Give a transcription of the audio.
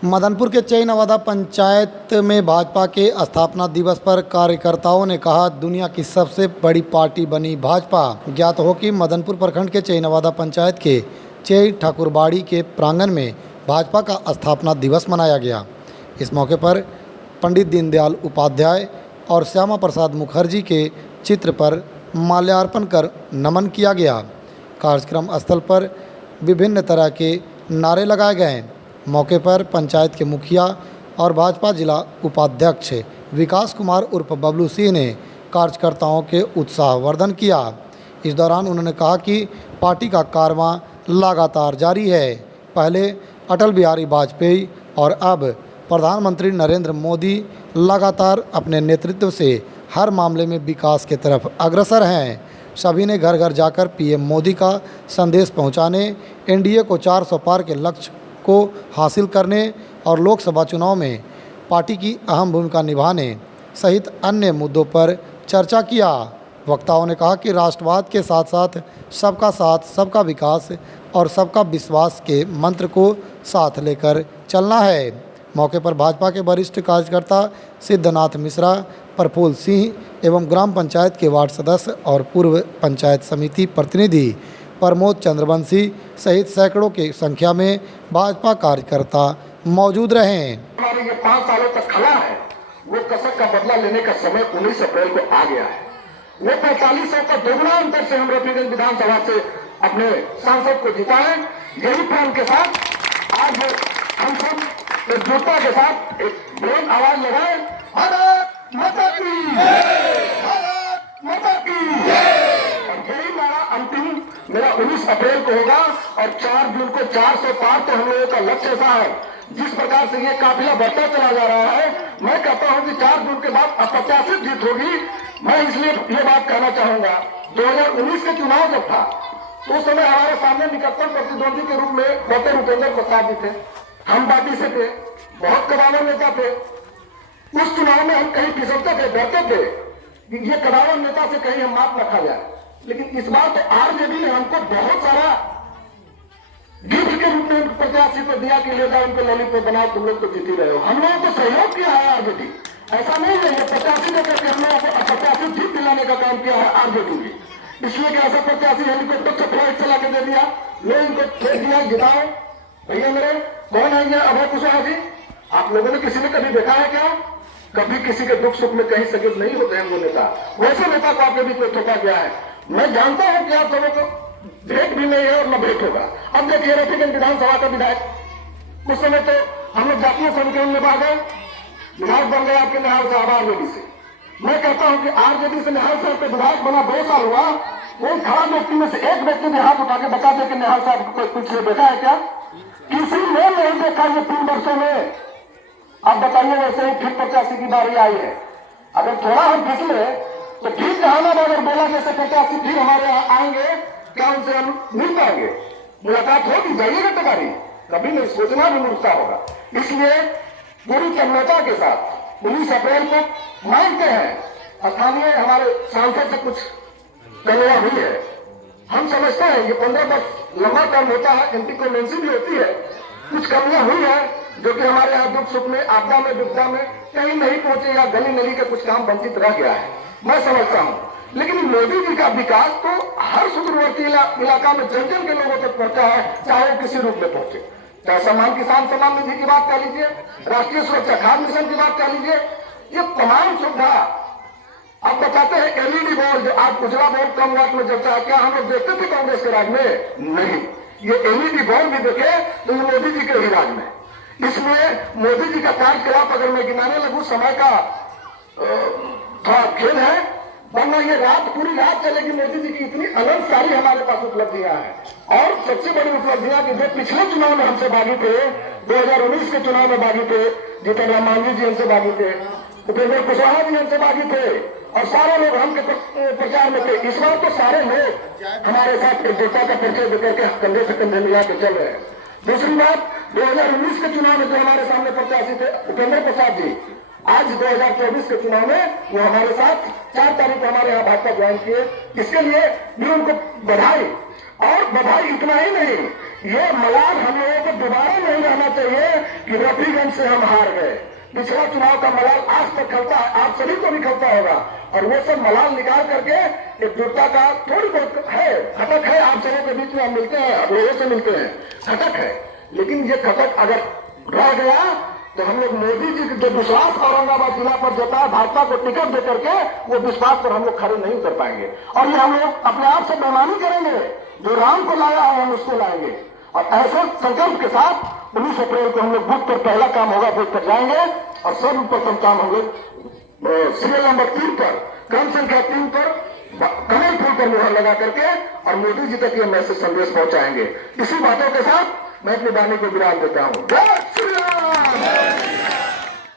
मदनपुर के चई-नवादा पंचायत में भाजपा के स्थापना दिवस पर कार्यकर्ताओं ने कहा, दुनिया की सबसे बड़ी पार्टी बनी भाजपा। ज्ञात हो कि मदनपुर प्रखंड के चई-नवादा पंचायत के चई ठाकुरबाड़ी के प्रांगण में भाजपा का स्थापना दिवस मनाया गया। इस मौके पर पंडित दीनदयाल उपाध्याय और श्यामा प्रसाद मुखर्जी के चित्र पर माल्यार्पण कर नमन किया गया। कार्यक्रम स्थल पर विभिन्न तरह के नारे लगाए गए। मौके पर पंचायत के मुखिया और भाजपा जिला उपाध्यक्ष विकास कुमार उर्फ बबलू सिंह ने कार्यकर्ताओं के उत्साहवर्धन किया। इस दौरान उन्होंने कहा कि पार्टी का कारवां लगातार जारी है। पहले अटल बिहारी वाजपेयी और अब प्रधानमंत्री नरेंद्र मोदी लगातार अपने नेतृत्व से हर मामले में विकास की तरफ अग्रसर हैं। सभी ने घर घर जाकर पीएम मोदी का संदेश पहुंचाने, एनडीए को 400 पार के लक्ष्य को हासिल करने और लोकसभा चुनाव में पार्टी की अहम भूमिका निभाने सहित अन्य मुद्दों पर चर्चा किया। वक्ताओं ने कहा कि राष्ट्रवाद के साथ साथ, सबका विकास और सबका विश्वास के मंत्र को साथ लेकर चलना है। मौके पर भाजपा के वरिष्ठ कार्यकर्ता सिद्धनाथ मिश्रा, प्रफुल्ल सिंह एवं ग्राम पंचायत के वार्ड सदस्य और पूर्व पंचायत समिति प्रतिनिधि प्रमोद चंद्रवंशी सहित सैकड़ों की संख्या में भाजपा कार्यकर्ता मौजूद रहे। हमारे ये 5 सालों तक खड़ा है, वो कसक का बदला लेने का समय 19 अप्रैल को आ गया है। वो 4500 का दोगुना अंतर से हम रफीगंज विधानसभा से अपने सांसद को जिताए। यही प्लान के साथ आज हम सब एकजुटता के साथ एक बुलंद आवाज लगाए, भारत माता की जय, भारत माता की जय। यही नारा अंतिम मेरा 19 अप्रैल को होगा और 4 जून को 400 पार तो हम लोगों का लक्ष्य ऐसा है। जिस प्रकार से ये काफिला बढ़ता चला जा रहा है, मैं कहता हूं कि 4 जून के बाद अप्रत्याशित जीत होगी। मैं इसलिए ये बात कहना चाहूंगा, 2019 का चुनाव जब था तो उस समय हमारे सामने निकटतम प्रतिद्वंदी के रूप में डॉक्टर उपेंद्र प्रसाद जी थे। हम पार्टी से थे, बहुत कदावर नेता थे। उस चुनाव में हम कहीं फिसलते थे, डरते थे कि ये कदावर नेता से कहीं हम मात न खा जाए। लेकिन इस बार तो आरजेडी ने हमको बहुत सारा गिफ्ट के रूप में प्रत्याशी को दिया कि ले जाओ उनको लॉलीपॉप बनाओ, तुम लोग तो जीत ही रहे हो। हम लोगों को सहयोग किया है आरजेडी, ऐसा नहीं है ये प्रत्याशी लेकर के हम लोगों को प्रत्याशी जीत दिलाने का काम किया है आरजेडी ने। इसलिए कि ऐसा प्रत्याशी हेलीकॉप्टर से फ्लाइट चला के दे दिया, लोग इनको फेंक दिया, जिताओ भैया मेरे। कौन है ये अभय कुशवाहा जी? आप लोगों ने किसी ने कभी देखा है क्या? कभी किसी के दुख सुख में कहीं सहयोग नहीं होते हैं वो नेता। वैसे नेता को आपके बीच में थोपा गया है। मैं जानता हूं कि आप सबों को भेंट भी नहीं है और न भेंट होगा। अब देखिए रफीगंज विधानसभा का विधायक, उस समय तो हम लोग जातीय समीकरण में भाग गए, विधायक बन गए आपके निहाल साहब आरजेडी से। मैं कहता हूं कि आरजेडी से निहाल साहब के विधायक बना 2 साल हुआ, कोई खड़ा व्यक्ति में से एक व्यक्ति ने हाथ उठा के बता दे कि निहाल साहब को कुछ देखा है क्या? किसी ने नहीं देखा ये 3 वर्षों में। अब बताइए, वैसे ही फिर प्रत्याशी की बारी आई है। अगर थोड़ा हम फिसले तो फिर जहानाबाद अगर बोला जैसे प्रत्याशी फिर हमारे यहाँ आएंगे, क्या उनसे हम मिल पाएंगे? मुलाकात होगी, जाइएगा टकारी, कभी नहीं, सोचना भी मूर्खता होगा। इसलिए पूरी तन्मयता के साथ 19 अप्रैल को मांगते हैं। स्थानीय हमारे सांसद से कुछ कमियां हुई है, हम समझते हैं ये 15 वर्ष लंबा टर्म होता है, एंटी कमेंसी भी होती है। कुछ कमियां हुई है जो कि हमारे यहाँ दुख सुख में, आपदा में, विपदा में कहीं नहीं पहुंचे या गली नली के कुछ काम वंचित रह गया है, मैं समझता हूं। लेकिन मोदी जी का विकास तो हर सुदूरवर्ती इलाका में जन जन के लोगों तक पहुंचा है, चाहे वो किसी रूप में पहुंचे। चाहे सम्मान किसान सम्मान निधि की बात कह लीजिए, राष्ट्रीय सुरक्षा खाद्य मिशन की बात कह लीजिए, ये तमाम सुविधा। अब बताते हैं एलईडी बॉल जो आज उजला बॉल कम रात में जलता है, क्या हम लोग देखते थे कांग्रेस के राज में? नहीं। ये एलईडी बॉल भी देखे तो ये मोदी जी के ही राज में। इसलिए मोदी जी का कार्यकलाप अगर मैं गिनाने लगूं, समय का थोड़ा खेल है, वरना ये रात पूरी रात चलेगी। मोदी जी की इतनी अनंत सारी हमारे पास उपलब्धियां हैं। और सबसे बड़ी उपलब्धियां कि जो पिछले चुनाव में हमसे बागी थे, 2019 के चुनाव में बागी थे, जीतन राम मांझी जी हमसे बागी थे, उपेंद्र कुशवाहा जी हमसे बागी थे और सारे लोग हम प्रचार में थे। इस बार तो सारे लोग हमारे साथ एकजुटता का परिचय देकर के कंधे से कंधे मिला के चल रहे हैं। दूसरी बात, 2019 के चुनाव में जो हमारे सामने प्रत्याशी थे उपेंद्र प्रसाद जी, आज 2024 के चुनाव में वो हमारे साथ 4 तारीख को हमारे यहाँ भाजपा ज्वाइन किए। इसके लिए भी उनको बधाई। और बधाई इतना ही नहीं, ये मलाल हम लोगों को दोबारा नहीं रहना चाहिए कि रफीगंज से हम हार गए। पिछला चुनाव का मलाल आज तक खलता है, आप सभी को भी खलता होगा, और वो सब मलाल निकाल करके एकजुटता का थोड़ी बहुत है, खटक है। आप सबों के बीच में हम मिलते हैं, आप लोगों से मिलते हैं, खटक है। लेकिन ये खटक अगर रह गया तो हम लोग मोदी जी जो विश्वास औरंगाबाद जिला पर जता भाजपा को टिकट दे करके, वो विश्वास पर हम लोग खड़े नहीं उतर पाएंगे। और ये हम लोग अपने आप से बेईमानी करेंगे, जो राम को लाया है हम उसको लाएंगे। और ऐसे संकल्प के साथ 19 अप्रैल को हम लोग बूथ पर पहला काम होगा, बूथ पर जाएंगे और सर्वप्रथम काम हम लोग सीरियल नंबर 3 पर, क्रम संख्या 3 पर कमल फूल पर मुहर लगा करके और मोदी जी तक ये मैसेज संदेश पहुंचाएंगे। इसी बातों के साथ मैं अपनी वाणी को विराम देता हूं। जय श्री राम।